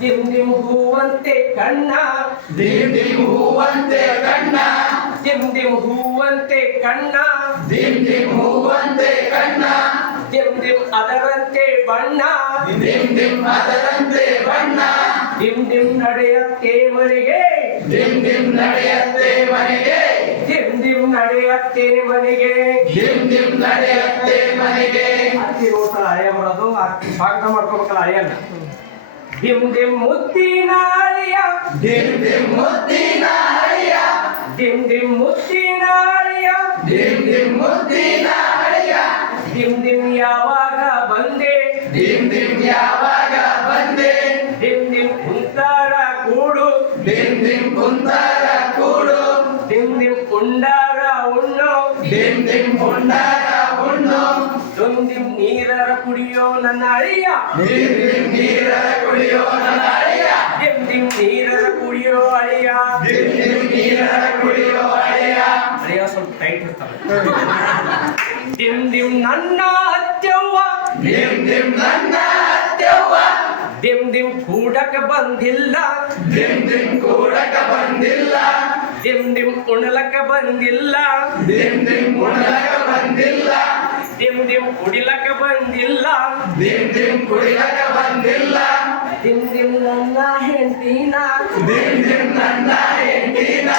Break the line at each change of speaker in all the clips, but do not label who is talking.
ದಿಮ್ ದಿಮ್ ಹೂವಂತೆ ಕಣ್ಣ.
ದಿಮ್ ದಿಮ್ ಹೂವಂತೆ ಕಣ್ಣ.
ದಿಮ್ ದಿಮ್ ಹೂವಂತೆ ಕಣ್ಣ.
ದಿಮ್ ದಿಮ್ ಅದರಂತೆ ಬಣ್ಣ.
ದಿಮ್ ದಿಮ್ ಅದರಂತೆ ಬಣ್ಣ.
ದಿಮ್ ದಿಮ್ ನಡೆಯತ್ತೆ ಮನೆಗೆ.
ದಿಮ್ ದಿಮ್ ನಡೆಯತ್ತೆ ಮನೆಗೆ.
ದಿಮ್ ದಿಮ್ ನಡೆಯತ್ತೆ ಮನೆಗೆ.
ದಿಮ್ ದಿಮ್ ನಡೆಯತ್ತೆ ಮನೆಗೆ.
ಹತ್ತಿರೋತ ಅಳಿಯ ಬರೋದು ಸ್ವಾಗತ ಮಾಡ್ಕೋಬೇಕಲ್ಲ ಅಳಿಯನ್ನ ದಿಮ್ ದಿಮ್ ಮುತ್ತಿನ ಅಳಿಯ
ದಿಮ್ ದಿಮ್ ಮುತ್ತಿನ ಅಳಿಯ
ದಿಮ್ ದಿಮ್ ಮುತ್ತಿನ ಅಳಿಯ
ದಿಮ್ ದಿಮ್ ಮುತ್ತಿನ ಅಳಿಯ
ದಿಮ್ ದಿಮ್ ಯಾವಾಗ ಬಂದೆ.
ದಿಮ್ ದಿಮ್ ಯಾವಾಗ ಬಂದೆ.
ದಿಮ್ ದಿಮ್ ಕುಂತಾರ ಕೂಡು.
ದಿಮ್ ದಿಮ್ ಕುಂತಾರ ಕೂಡು.
ದಿಮ್ ದಿಮ್ ಕುಂಡಾರ ಉಣ್ಣು.
ದಿಮ್ ದಿಮ್ ಕುಂಡಾರ ಉಣ್ಣು.
ದಿಮ್ ದಿಮ್ ನೀರರ ಕುಡಿಯೋ ನನ್ನ ಅಳಿಯ.
ದಿಮ್ ದಿಮ್ ನೀರ
ದಿಮ್ ದಿಮ್ ನನ್ನ ಅತ್ತೆವ್ವ
ದಿಮ್ ದಿಮ್
ಕೂಡಕ ಬಂದಿಲ್ಲ
ದಿಮ್ ದಿಮ್ ಕೂಡಕ ಬಂದಿಲ್ಲ
ದಿಮ್ ದಿಮ್ ಉಣಲಕ ಬಂದಿಲ್ಲ
ದಿಮ್ ದಿಮ್ ಉಣಲಕ ಬಂದಿಲ್ಲ
ದಿಮ್ ದಿಮ್ ಕುಡಿಲಕ ಬಂದಿಲ್ಲ
ದಿಮ್ ದಿಮ್ ಕುಡಿಲಕ ಬಂದಿಲ್ಲ
ದಿಮ್ ದಿಮ್ ನನ್ನ ಹೆಂಡತಿನ
ದಿಮ್ ದಿಮ್ ನನ್ನ ಹೆಂಡತಿನ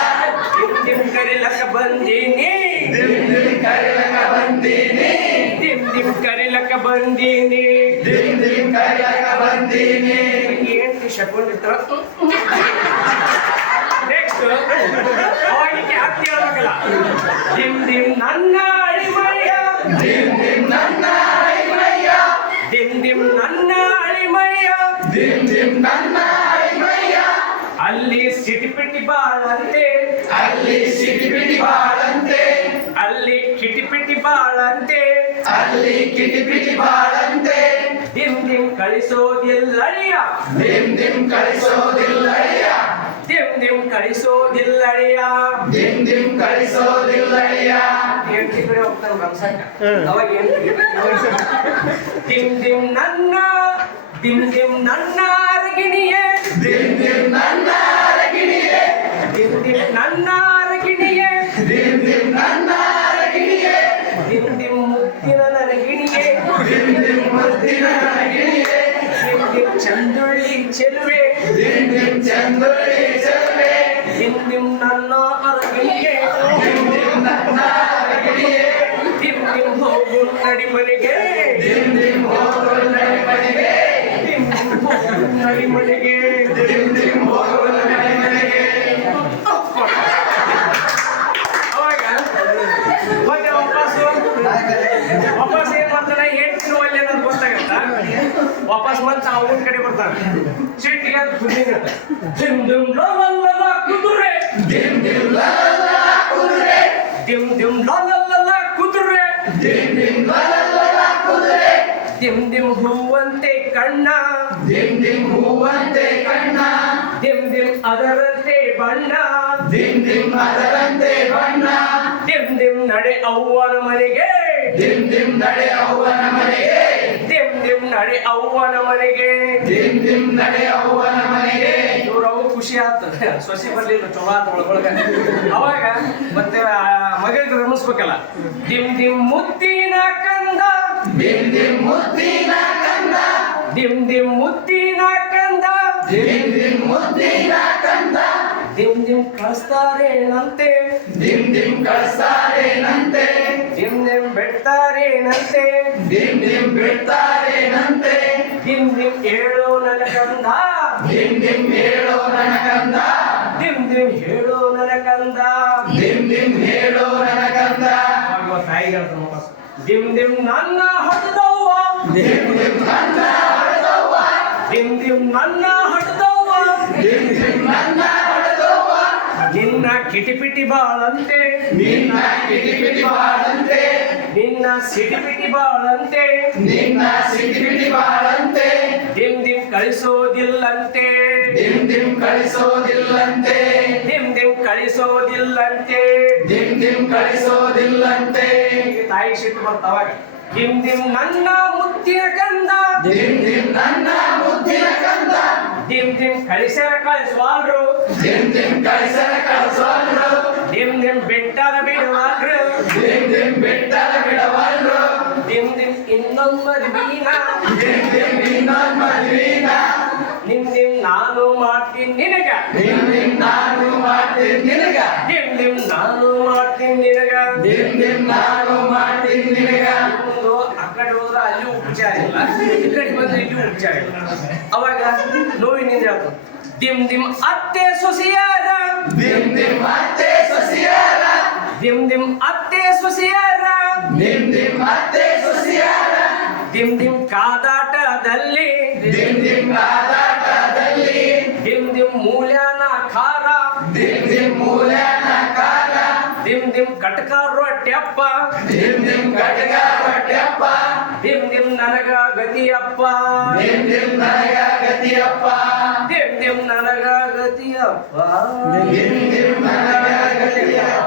ದಿಮ್ ದಿಮ್ ಕರಿಲಕ ಬಂದೀನಿ
ದಿಮ್ ದಿಮ್ ಕರಿಲಕ ಬಂದೀನಿ
ಬಂದೀನಿ
ದಿಮ್ ದಿಮ್ ಕರಿಲಕ ಬಂದೀನಿ
ಹೆಂಡತಿ ಶಕೊಂಡಿರ್ತಾರ ನೆಕ್ಸ್ಟ್ ಅವಾಗಿಕ್ಕೆ ಹತ್ತಿ ಹೇಳ್ಬೇಕಲ್ಲ ದಿಮ್ ದಿಮ್ ನನ್ನ ಅಳಿಮಯ್ಯ
ದಿಮ್ ದಿಮ್ ನನ್ನ ಅಳಿಮಯ್ಯ
ದಿಮ್ ದಿಮ್ ನನ್ನ ಅಳಿಮಯ್ಯ
ದಿಮ್ ದಿಮ್ ನನ್ನ ಅಳಿಮಯ್ಯ
ಅಲ್ಲಿ ಸಿಟಿಪಿಟಿ ಬಾಳಂತೆ ಕಳಿಸೋದಿಲ್ಲಳಿಯ
ನಿಮ್ ನಿಮ್ ಕಳಿಸೋದಿಲ್ಲಯ್ಯ.
ನಿಮ್ ನಿಮ್ ಕಳಿಸೋದಿಲ್ಲಳಿಯ
ನಿಮ್ ನಿಮ್ ಕಳಿಸೋದಿಲ್ಲಯ್ಯ.
ಹೆಂಡತಿ ಕಡೆ ಅವಾಗ ದಿಮ್ ದಿಮ್ ನನ್ನ ದಿಮ್ ದಿಮ್ ನನ್ನ ಅರಗಿಣಿಯೇ.
ದಿಮ್ ದಿಮ್ ನನ್ನ ಅರಗಿಣಿಯೇ.
ದಿಮ್ ದಿಮ್ ನನ್ನ
ದಿಮ್ ದಿಮ್
ಚಂದುಳ್ಳಿ ಚೆಲುವೆ
ದಿಮ್ ದಿಮ್
ನನ್ನ ಅರಗಿಣಿಯೇ
ದಿಮ್ ದಿಮ್ ನನ್ನ ಅರಗಿಣಿಯೇ
ದಿಮ್ ದಿಮ್ ಹೋಗು ನಡಿ ಮನೆಗೆ
ದಿಮ್ ದಿಮ್ ಹೋಗು ನಡಿ ಮನೆಗೆ
ದಿಮ್ ದಿಮ್ ಹೋಗು ನಡಿ ಮನೆಗೆ
ದಿಮ್ ದಿಮ್ ಹೋಗು ನಡಿ ಮನೆಗೆ
ಅವಾಗ ಮತ್ತೆ ವಾಪಸ್ಸು ವಾಪಸ್ ಏನ್ ಮಾಡ್ತಾನೆ ಎಂಟು ಒಳ್ಳೆ ಅನ್ನೋದು ಗೊತ್ತಾಗತ್ತ ವಾಪಸ್ ಮತ್ತೆ ಅವನ ಕಡೆ ಬರ್ತಾನೆ ಸಿಟ್ಟಿಗೆ ಕುದಿರುತ್ತೆ ದಿಮ್ ದಿಮ್ ಲೋಲಲ್ಲ ಕುದುರೆ
ದಿಮ್ ದಿಮ್ ಲಲಲ ಕುದುರೆ
ದಿಮ್ ದಿಮ್ ಲೋಲಲ್ಲ ಕುದುರೆ
ದಿಮ್ ದಿಮ್ ಲಲಲ ಕುದುರೆ
ದಿಮ್ ದಿಮ್ ಹೂವಂತೆ ಕಣ್ಣ
ದಿಮ್ ದಿಮ್ ಹೂವಂತೆ ಕಣ್ಣ
ದಿಮ್ ದಿಮ್ ಅದರಂತೆ ಬಣ್ಣ
ದಿಮ್ ದಿಮ್ ಅದರಂತೆ ಬಣ್ಣ
ದಿಮ್ ದಿಮ್ ನಡೆ ಅವ್ವನ ಮನೆಗೆ
ದಿಮ್ ದಿಮ್ ನಡೆ ಅವ್ವನ ಮನೆಗೆ
ದಿಮ್ ನಡೆ ಅವ್ವನ ಮನೆಗೆ.
ದಿಮ್ ದಿಮ್
ಖುಷಿ ಆತ ಸೊಸಿ ಬರ್ಲಿಲ್ಲ, ಚಲೋ ಆತ ಒಳಗೊಳಗ ಅವಾಗ ಮತ್ತೆ ಮಗಳಿಗೆ ರಮಿಸ್ಬೇಕಲ್ಲ ದಿಮ್ ದಿಮ್ ಮುತ್ತಿನ ಕಂದ
ದಿಮ್ ದಿಮ್ ಮುತ್ತಿನ ಕಂದ.
ದಿಮ್ ದಿಮ್ ಮುತ್ತಿನ ಕಂದ.
ದಿಮ್ ದಿಮ್ ಮುತ್ತಿನ ಕಂದ
ದಿಮ್ ದಿಮ್ ಕಳಿಸ್ತಾರೇನಂತೆ.
ದಿಮ್ ದಿಮ್ ಕಳಿಸ್ತಾರೇನಂತೆ.
ಬಿಡ್ತಾರೇನಂತೆ
ದಿಮ್ ದಿಮ್ ಬಿಡ್ತಾರೇನಂತೆ
ದಿಮ್ ದಿಮ್ ಹೇಳೋ ನನ್ನ ಕಂದ
ದಿಮ್ ದಿಮ್ ಹೇಳೋ ನನ್ನ ಕಂದ
ದಿಮ್ ದಿಮ್ ಹೇಳೋ ನನ್ನ ಕಂದ
ದಿಮ್ ದಿಮ್ ಹೇಳೋ ನನ್ನ ಕಂದ
ಅವಾಗ ತಾಯಿಗೆ ಹೇಳ್ತಾನೆ ವಾಪಸ್. ದಿಮ್ ದಿಮ್ ನನ್ನ ಹಡ್ದವ್ವ
ದಿಮ್ ದಿಮ್ ನನ್ನ ಹೊಡೆದವ್ವ
ದಿಮ್ ದಿಮ್ ನನ್ನ ಹಡ್ದವ್ವ
ದಿಮ್ ದಿಮ್ ನನ್ನ ಹೊಡೆದವ್ವ
ನಿನ್ನ ಕಿಟಿಪಿಟಿ ಬಾಳಂತೆ.
ನಿನ್ನ ಕಿಟಿಪಿಟಿ ಬಾಳಂತೆ.
ನಿನ್ನ ಸಿಟಿಪಿಟಿ ಬಾಳಂತೆ.
ನಿನ್ನ ಸಿಟಿಪಿಟಿ ಬಾಳಂತೆ.
ದಿಮ್ ದಿಮ್ ಕಳಿಸೋದಿಲ್ಲಂತೆ.
ದಿಮ್ ದಿಮ್ ಕಳಿಸೋದಿಲ್ಲಂತೆ.
ದಿಮ್ ದಿಮ್ ಕಳಿಸೋದಿಲ್ಲಂತೆ.
ದಿಮ್ ದಿಮ್ ಕಳಿಸೋದಿಲ್ಲಂತೆ.
ತಾಯಿ ಸಿಟ್ಟು ಬರ್ತಾವ ದಿಮ್ ದಿಮ್ ನನ್ನ ಮುತ್ತಿನ ಕಂದ.
ದಿಮ್ ದಿಮ್ ನನ್ನ ಮುತ್ತಿನ ಕಂದ.
ದಿಮ್ ದಿಮ್ ಕಳಿಸ್ಯಾರ ಕಳಿಸ್ವಾಲ್ರು.
ದಿಮ್ ದಿಮ್ ಕಳಿಸರ ಕಳಿಸ್ವಾಲ್ರು.
ದಿಮ್ ದಿಮ್ ಬೆಟ್ಟರ ಬಿಡುವಾಲ್ರು.
ದಿಮ್ ದಿಮ್ ಬೆಟ್ಟರ ಬಿಡವಾಲ್ರು.
ದಿಮ್ ದಿಮ್ ಇನ್ನೊಂದು ಮದ್ವೀನ.
ದಿಮ್ ದಿಮ್ ಇನ್ನೊಂದು ಮೀನಾ
ನಿಮ್ ನಿಮ್ ನಾನು ಮಾಡ್ತೀನಿ ನಿನಗ.
ದಿಮ್ ದಿಮ್ ನಾನು ಮಾಡ್ತೀನಿ ನಿನಗ.
ದಿಮ್ ನಿಮ್ ನಾನು ಮಾಡ್ತೀನಿ ನಿನಗ.
ದಿಮ್ ದಿಮ್ ನಾನು ಮಾಡ್ತೀನಿ ನಿನಗ.
ಇಲ್ಲ. ಈ ಕಡೆ ಬಂದ್ರೆ ಇಲ್ಲಿ ಉಪಚಾರ ಇಲ್ಲ. ಅವಾಗ ನೋವಿನಿಂದ ದಿಮ್ ದಿಮ್ ಅತ್ತೆ ಸೊಸೆಯಾರ.
ದಿಮ್ ದಿಮ್ ಅತ್ತೆ ಸೊಸಿಯಾರ.
ದಿಮ್ ದಿಮ್ ಅತ್ತೆ ಸೊಸೆಯಾರ.
ದಿಮ್ ದಿಮ್ ಅತ್ತೆ ಸೊಸಿಯಾರ.
ದಿಮ್ ದಿಮ್ ಕಾದಾಟದಲ್ಲಿ.
ದಿಮ್ ದಿಮ್ ಕಾದಾಟದಲ್ಲಿ.
ದಿಮ್ ದಿಮ್ ಮೂಲ್ಯಾನ ಖಾರ
ದಿಮ್ ದಿಮ್ ಮೂಲ್ಯನ ಖಾರ
ದಿಮ್ ದಿಮ್ ಕಟಕ ಟೆಪ್ಪ
ದಿಮ್ ಗತಿಯಪ್ಪ
ದಿಮ್ ದಿಮ್ ನನಗ ಗತಿಯಪ್ಪ
ದಿಮ್ ದಿಮ್ ನನಗ ಗತಿಯಪ್ಪ
ದಿಮ್ ದಿಮ್ ನನಗ ಗತಿಯಪ್ಪ